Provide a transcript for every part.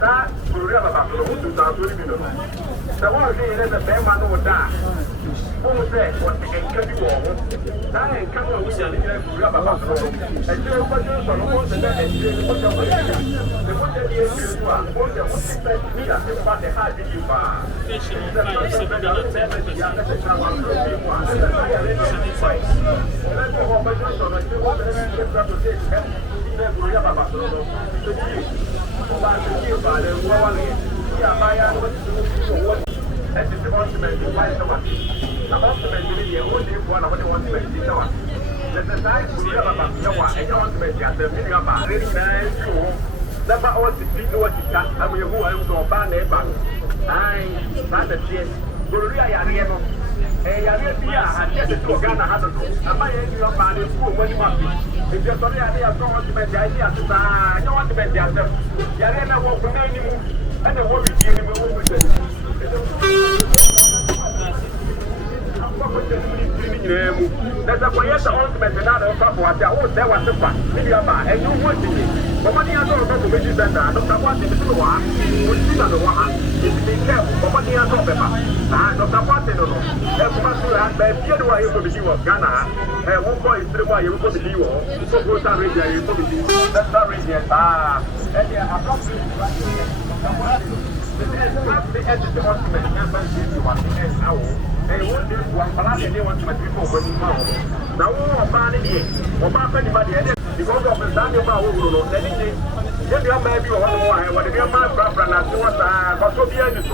that we have about the who to start with you. The one thing is the same man who die. Who said what they can get you all? That ain't coming with the we have about the and you know what you are going to let and you put your way. The one that you are going to put me as the part that had you are. And it's the ultimate to find someone. The ultimate to be the only one of the ultimate to know. Let the time to be about Noah and ultimate at the minimum about really nice to never all the people what you can. I will go and go back there. I find the chance. Gloria Yariano. And Yaria had just to Ghana had to go. I might end up by the school when you must be. If you're sorry, I don't want to make the idea to I don't want to make the answer. Yariana won't be anymore. And the world is giving me over to there's a point the ultimate another of what I was there was the fact. Maybe about and you want to but when you are going to be better, Dr. Watson is the one who is the one is to be careful, but when you are talking about Dr. Watson, every way you could be of Ghana, and one point is why you could be you, so good that region you could be that's not region. And they are the edge of the ultimate number you want to end now. And you won't do one, but they want to make people go now. Now, all of it, or anybody, because of the Daniel Mauro, anything, if you may be one more, what if your man, Brabran, as you want to go to the end.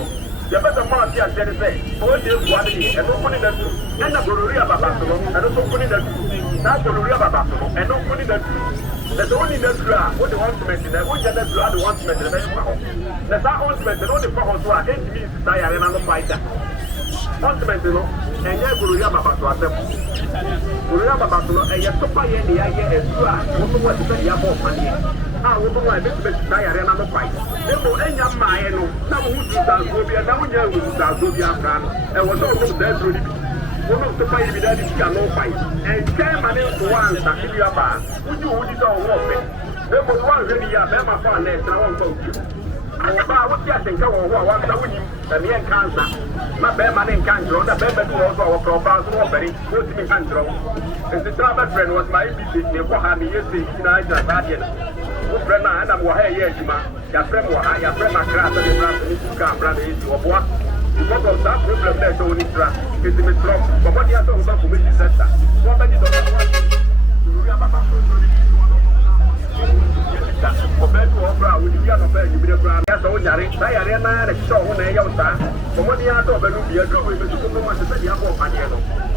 The better party, I said, say, all this one, and opening the two, and the Gloria Babato, and also putting the two, not Gloria Babato, and not putting the two. There's only the drug, what they want to mention, and what the drug wants to mention, there's that ultimate, and all the problems who are 8 minutes to die and I'm fighter. Ultimate, you know, and yet Gloria Babato, Gloria Babato, and yet to buy any idea as you are, you want to say, you have more money. I will go and make the die and I'm fight. Therefore, any of my, now who does Zambia, now you will Zambia, and was also there through the one of the fight with that is no fight. And 10 minutes to one, if you are bad, would you would it all work? Therefore, one really, yeah, Bema for next, I won't go to you. And about what you think, oh, what's the winning? The near cancer. My Bema in cancer, the Bema do also a crop, very good to me cancer. And the travel friend was my business, you for having yesterday, tonight, and Guardian. Who friend, and I'm why, yes, your friend, your friend, my class, and your brother is your boy. Because of that problem, there's only trust. It's in the drop. But what you have to do to make it better? Somebody doesn't want to remember compared to Opera, with the other bed, you be a brand. That's all Yari. I arena and show on a young star. But what you have to be a drug with the superman to say you have more money.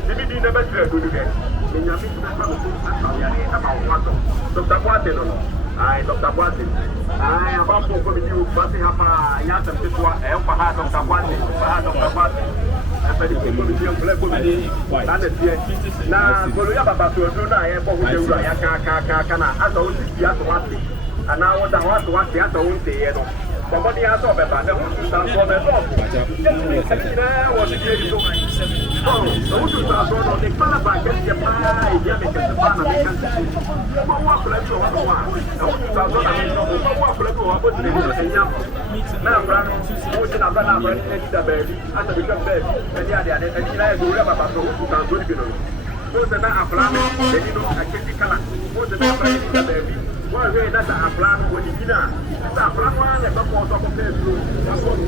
Maybe you never try to do that. In your business, about Dr. Watson. I Dr. Watson. I am about to go with you, but I have a young people. I have a heart of Dr. Watson. Dr. Watson. And the community of Black Women. Now, Gloria Babato, I am for you. I can't. I don't see you to watch it. And now what I want to watch the other own day. Somebody has over about the who stand for the dog. Was it here? Oh, those who are on the Calabar get your pie, you make the fun of the walk let you one. Those who are on walk let you up and young. Now, who's in a banana and the baby, and the become baby, and the other, and the other, whoever about those who are good. Who's the man of plan, they know I can't be color. Who's the man of the baby? Well, that's a plan with the dinner. It's a plan one and not more of the through. That's what we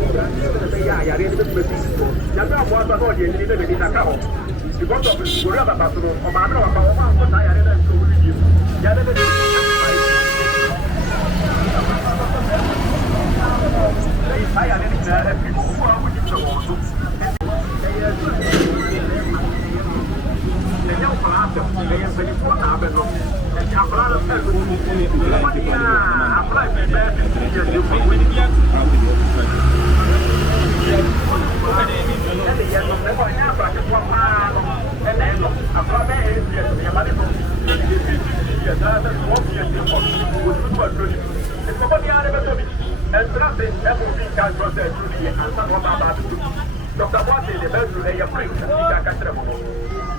are. I didn't put it. Yanga was a body and didn't in a cow. Because of the Gorilla Basso, or my mother, what I didn't do with you. I didn't people who are with you. The young Palazzo, they have 24 hours. Dr. Watt is the best to lay a place and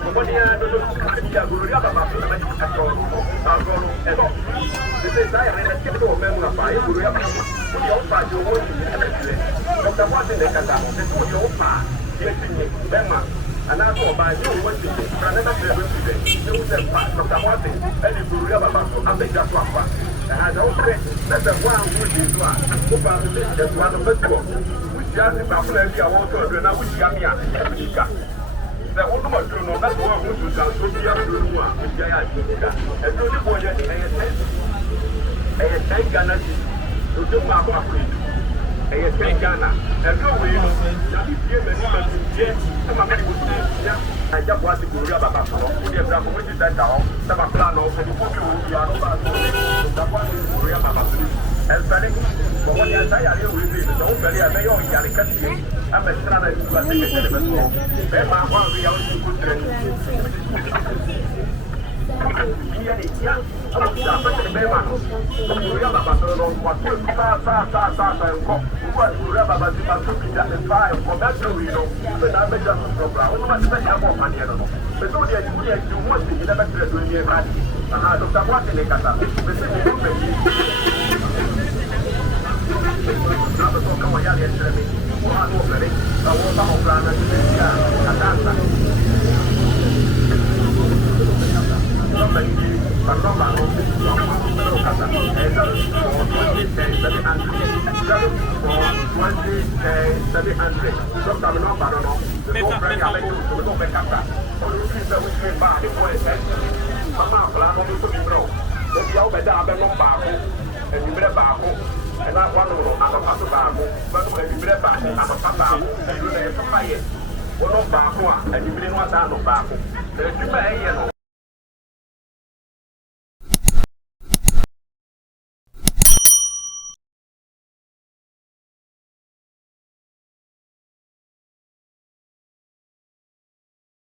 somebody has to Gloria Babato, this is I am a typical member of When you open your own, Dr. Martin, they can have this for your part. Yes, Bema, and I go by you what you think. I never say today. You said, Dr. Martin, and if you realize about to have a just one. And I don't say that the one who is one, who found the one of the two, which just if I play, I want to do now, which got me out. The ultimate journal, that's one who is out, so be able to do one, which I had. And so the boy, a 10 Ghana, to do my work. A 10 Ghana, and no way, that is here, yes, some of them I just want to go to Babylon, we have done what is that now, some of plan also, the book you are over, the one is Korea Babylon. And Fanny, but when you say I will be the old very available, you are a country, I'm a son of the Bema, one we are to put and I want to know I'm a papa Babu, but when you break back, I'm a papa, and you lay a fire. One of Babu, and you didn't want to know Babu.